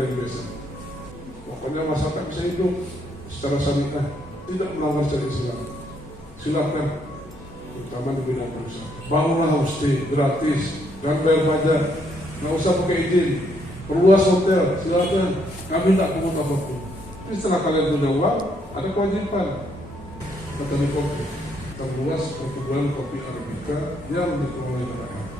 goreng biasa. Pokoknya masyarakat bisa hidup secara syariah, tidak melanggar syariat Islam. Silakan, terutama di bidang perusahaan. Bangunlah homestay gratis dan bayar pajak, nggak usah pakai izin. Perluas hotel, silakan. Kami tak pungut apapun. Tapi setelah kalian punya uang, ada kewajiban. Kata di kopi, kita luas perkebunan kopi Arabica yang dikelola negara.